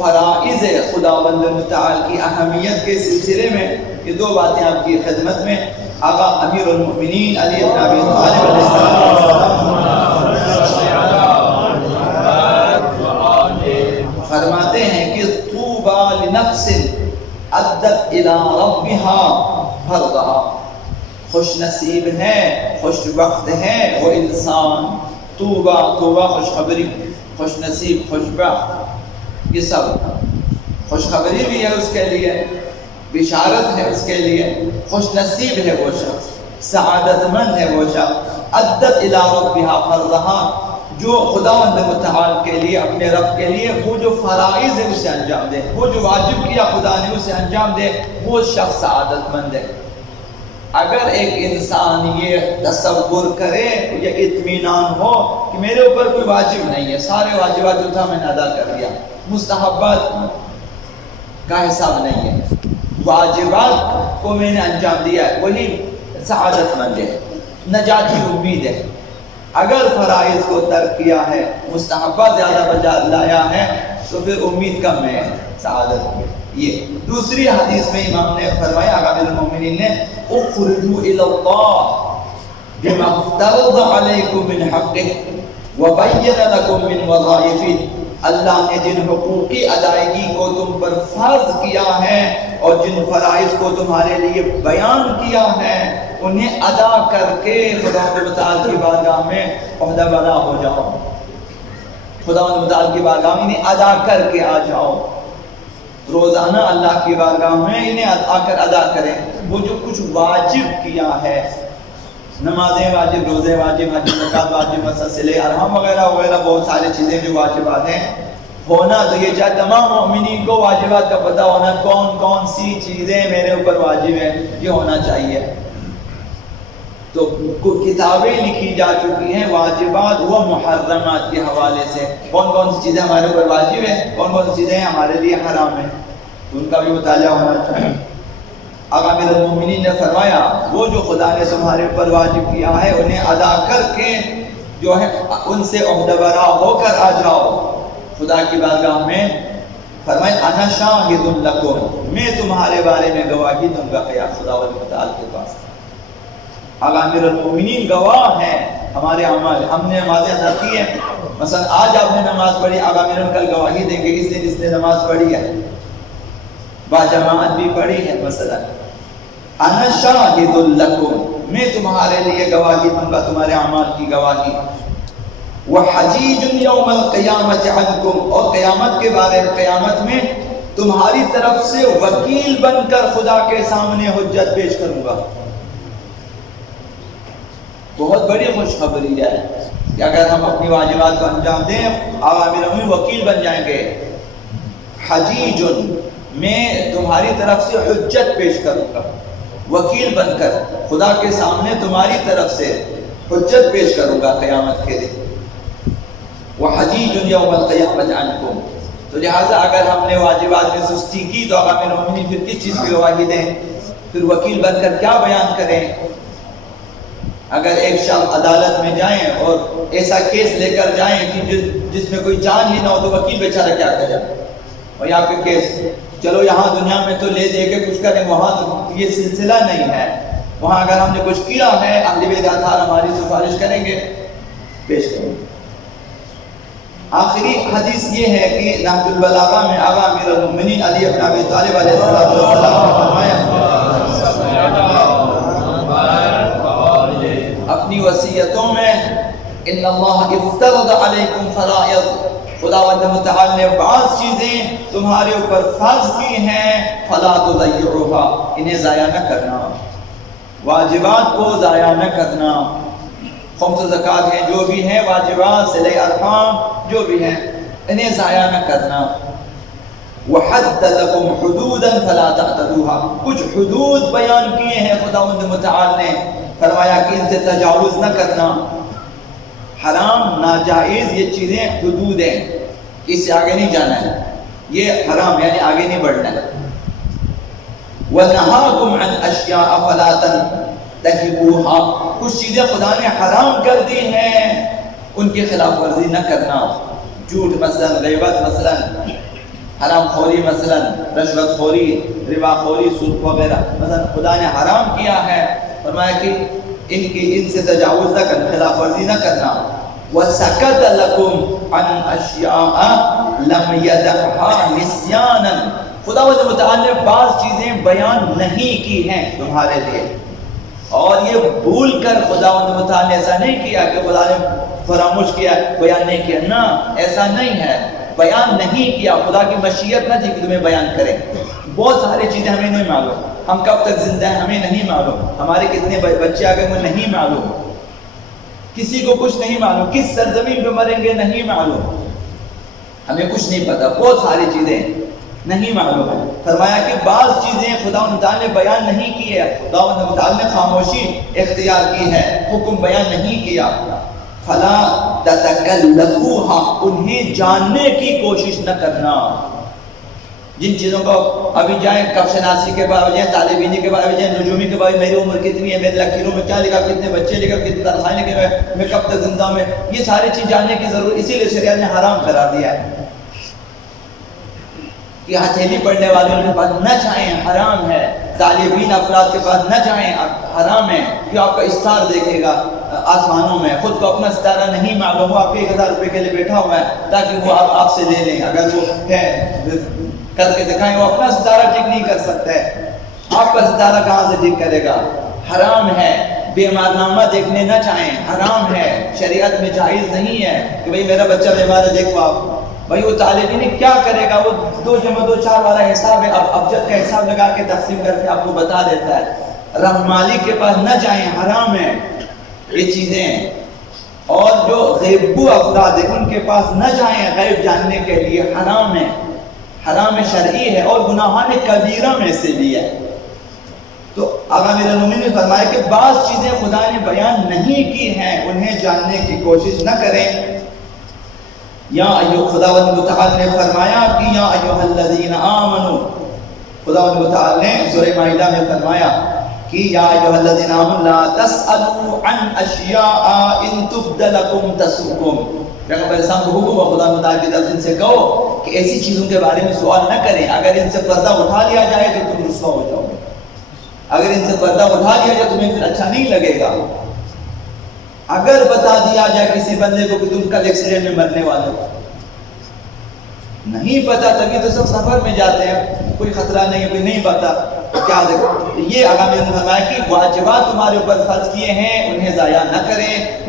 فرائض خداوند متعال کی اہمیت کے سلسلے میں یہ دو باتیں آپ کی خدمت میں آقا امیر المؤمنین علی بن ابی طالب علیہ السلام فرماتے ہیں کہ طوبى لنفس ادت الى ربها فرضها، خوش نصیب ہے، خوش بخت ہے وہ انسان، طوبہ خوشخبری، خوش نصیب، خوش بخت، یہ سب خوشخبری بھی ہے اس کے لیے، بشارت ہے اس کے لیے، خوش نصیب ہے وہ شخص، سعادت مند ہے وہ شخص، ادت الى ربها فرضها، جو خداوند متعال کے لیے، اپنے رب کے لیے وہ جو فرائض ہے اسے انجام دے، وہ جو واجب کیا خدا نے اسے انجام دے، وہ شخص سعادت مند ہے۔ اگر ایک انسان یہ تصور کرے یا اطمینان ہو کہ میرے اوپر کوئی واجب نہیں ہے، سارے واجبات جو تھا میں نے ادا کر دیا، مستحبات کا حساب نہیں ہے، واجبات کو میں نے انجام دیا ہے، وہی سعادت مند ہے، نجات کی امید ہے۔ اگر فرائض کو ترک کیا ہے، مستحبات زیادہ بجا لایا ہے، تو پھر امید کم ہے سعادت کی۔ یہ دوسری حدیث میں امام نے فرمایا، امیر المومنین نے، اخرجوا الی اللہ بما افترض علیکم من حقہ وبین لکم من وظائفہ، اللہ نے جن حقوق کی ادائیگی کو تم پر فرض کیا ہے اور جن فرائض کو تمہارے لیے بیان کیا ہے، انہیں ادا کر کے خدا متعال کی بارگاہ میں عہدہ بنا ہو جاؤ، خدا متعال کی بارگاہ میں انہیں ادا کر کے آ جاؤ، روزانہ اللہ کی بارگاہ میں انہیں آ کر ادا کریں۔ وہ جو کچھ واجب کیا ہے، نمازیں واجب، روزے واجب، حج زکات واجب، صلہ ارحام وغیرہ وغیرہ بہت ساری چیزیں جو واجبات ہیں، ہونا تو یہ چاہے تمام مومنین کو واجبات کا پتہ ہونا، کون کون سی چیزیں میرے اوپر واجب ہیں، یہ ہونا چاہیے۔ تو کتابیں لکھی جا چکی ہیں واجبات و محرمات کے حوالے سے، کون کون سی چیزیں ہمارے اوپر واجب ہیں، کون کون سی چیزیں ہمارے لیے حرام ہیں، تو ان کا بھی مطالعہ ہونا چاہیے۔ آقا امیر المومنین نے فرمایا، وہ جو خدا نے تمہارے اوپر واجب کیا ہے انہیں ادا کر کے جو ہے ان سے عہدہ برا ہو کر آ جاؤ خدا کی بارگاہ میں۔ فرمایا انا شاہد لکم، میں تمہارے بارے میں گواہی دوں گا قیامت خداوند متعال کے پاس۔ آقا امیر المومنین گواہ ہیں ہمارے اعمال، ہم نے نمازیں ادا کی ہیں، مثلا آج آپ نے نماز پڑھی، آقا امیر کل گواہی دیں گے اس نے نماز پڑھی ہے، با جماعت بھی پڑھی ہے، مثلا انا شاہد لکم، میں تمہارے لیے گواہی دوں گا، تمہارے اعمال کی گواہی۔ وحجیج یوم القیامت عنکم، اور قیامت کے بارے میں، قیامت میں تمہاری طرف سے وکیل بن کر خدا کے سامنے حجت پیش کروں گا۔ بہت بڑی خوشخبری ہے کہ اگر ہم اپنی واجبات کو انجام دیں، عوامل میں وکیل بن جائیں گے۔ حجیج، میں تمہاری طرف سے حجت پیش کروں گا، وکیل بن کر خدا کے سامنے تمہاری طرف سے حجت پیش کروں گا قیامت کے دن۔ وحجیج یوم القیامت عنکم، تو لہٰذا اگر ہم نے واجبات میں سستی کی تو عوامل مومنین پھر کس چیز کی گواہی دیں، پھر وکیل بن کر کیا بیان کریں؟ اگر ایک شخص عدالت میں جائیں اور ایسا کیس لے کر جائیں کہ جس میں کوئی جان ہی نہ ہو، تو وکیل بیچارہ کیا کرے؟ اور یہاں پہ کیس، چلو یہاں دنیا میں تو لے دے کے کچھ کریں، وہاں تو یہ سلسلہ نہیں ہے، وہاں اگر ہم نے کچھ کیا ہے اہل بیت اطہار ہماری سفارش کریں گے، پیش کریں گے۔ آخری حدیث یہ ہے کہ نہج البلاغہ میں آقا امیر المومنین علی بن ابی طالب علیہ السلام نے فرمایا، اپنی وصیتوں میں ان اللہ افترض علیکم فرائض، خداوند متعال نے بعض چیزیں تمہارے اوپر فرض کی ہیں، فلا تضیعوها، انہیں ضائع نہ کرنا، واجبات کو ضائع نہ کرنا، خمس و زکوٰۃ ہیں جو بھی ہیں، واجبات، صلہ ارحام جو بھی ہیں، انہیں ضائع نہ کرنا۔ وحد لکم حدودا فلا تعتدوها، کچھ حدود بیان کیے ہیں خداوند متعال نے، فرمایا کہ ان سے تجاوز نہ کرنا، حرام ناجائز یہ چیزیں حدود ہیں، اس سے آگے نہیں جانا ہے، یہ حرام یعنی آگے نہیں بڑھنا ہے۔ وَنَهَاكُمْ عَنْ أَشْيَاءَ فَلَا تَنْتَهِكُوهَا، کچھ چیزیں خدا نے حرام کر دی ہیں، ان کی خلاف ورزی نہ کرنا، جھوٹ مثلا، غیبت مثلا، حرام خوری مثلا رشوت خوری، ربا خوری، سود وغیرہ مثلا خدا نے حرام کیا ہے، فرمایا کہ ان سے تجاوز نہ کرنا، خلاف ورزی نہ کرنا۔ وَسَكَتَ لَكُمْ عَنْ أَشْيَاءَ لَمْ يَدَعْهَا نِسْيَانًا، خدا متعالی نے بعض چیزیں بیان نہیں کی ہیں تمہارے لیے، اور یہ بھول کر خدا متعالی نے ایسا نہیں کیا کہ خدا نے فراموش کیا، بیان نہیں کیا، نہ ایسا نہیں ہے، بیان نہیں کیا، خدا کی مشیت نہ تھی کہ تمہیں بیان کرے۔ بہت ساری چیزیں ہمیں نہیں معلوم، ہم کب تک زندہ ہیں ہمیں نہیں معلوم، ہمارے کتنے بچے آگے وہ نہیں معلوم، کسی کو کچھ نہیں معلوم، کس سرزمین پہ مریں گے نہیں معلوم، ہمیں کچھ نہیں پتا، بہت ساری چیزیں نہیں معلوم ہے۔ فرمایا کہ بعض چیزیں خدا متعالی نے بیان نہیں کی ہے، خدا متعالی نے خاموشی اختیار کی ہے، حکم بیان نہیں کیا۔ فلا تتکلفوها، انہیں جاننے کی کوشش نہ کرنا۔ جن چیزوں کو ابھی جائیں کب شناسی کے بعد جائیں، طالب علمی کے بعد جائیں، نجومی کے بعد میری عمر کتنی ہے، میرے لکیروں میں کیا لکھا، کتنے بچے لکھا، کتنے تنخواہیں لکھے، میں کب تک زندہ ہوں، یہ ساری چیز جاننے کی ضرورت، اسی لیے شریعت نے حرام قرار دیا ہے کہ ہتھیلی پڑھنے والوں کے پاس نہ جائیں، حرام ہے، طالبین افراد کے پاس نہ جائیں، حرام ہے، کہ آپ کا استار دیکھے گا آسمانوں میں، خود کو اپنا ستارہ نہیں معلوم ہو، آپ 1000 روپے کے لیے بیٹھا ہوا ہے تاکہ وہ آپ سے لے لیں، اگر وہ ہے کر کے دکھائیں، وہ اپنا ستارہ ٹھیک نہیں کر سکتا ہے، آپ کا ستارہ کہاں سے ٹھیک کرے گا؟ حرام ہے۔ بیمارنامہ دیکھنے نہ چاہیں، حرام ہے، شریعت میں جائز نہیں ہے کہ بھئی میرا بچہ بیمار ہے دیکھو آپ، بھئی وہ طالب علم کیا کرے گا، وہ 2 × 2 = 4 والا حساب ہے، ابجد کا حساب لگا کے تقسیم کر کے آپ کو بتا دیتا ہے۔ رحم مالک کے پاس نہ جائیں، حرام ہے یہ چیزیں، اور جو غیبو افراد ہیں ان کے پاس نہ جائیں غیب جاننے کے لیے، حرام ہے، حرام شرعی ہے، اور گناہان کبیرہ میں سے بھی ہے۔ تو آقا امیر المومنین نے فرمایا کہ بعض چیزیں خدا نے بیان نہیں کی ہیں، انہیں جاننے کی کوشش نہ کریں۔ یا ایوہ خداوند متعالی نے فرمایا کہ یا ایوہ الذین آمنوا، خداوند متعالی نے سورہ مائدہ میں فرمایا کہ یا ایوہ الذین آمنوا لا تسألوا عن اشیاء ان تبد لکم تسؤکم، پیغمبر اسلام کو حکم و خدا متعالی کی طرف ان سے کہو کہ ایسی چیزوں کے بارے میں سوال نہ کریں، اگر ان سے پردہ اٹھا لیا جائے تو تم رسوا ہو جاؤ گے، اگر ان سے پردہ اٹھا لیا جائے تمہیں پھر اچھا نہیں لگے گا۔ اگر بتا دیا جائے کسی بندے کو کہ تم کل ایکسیڈنٹ میں مرنے والے ہو، نہیں پتا، تبھی تو سب سفر میں جاتے ہیں، کوئی خطرہ نہیں، کوئی نہیں پتا کیا دیکھو، یہ آقا نے فرمایا کہ واجبات تمہارے اوپر فرض کیے ہیں، انہیں ضائع نہ کریں۔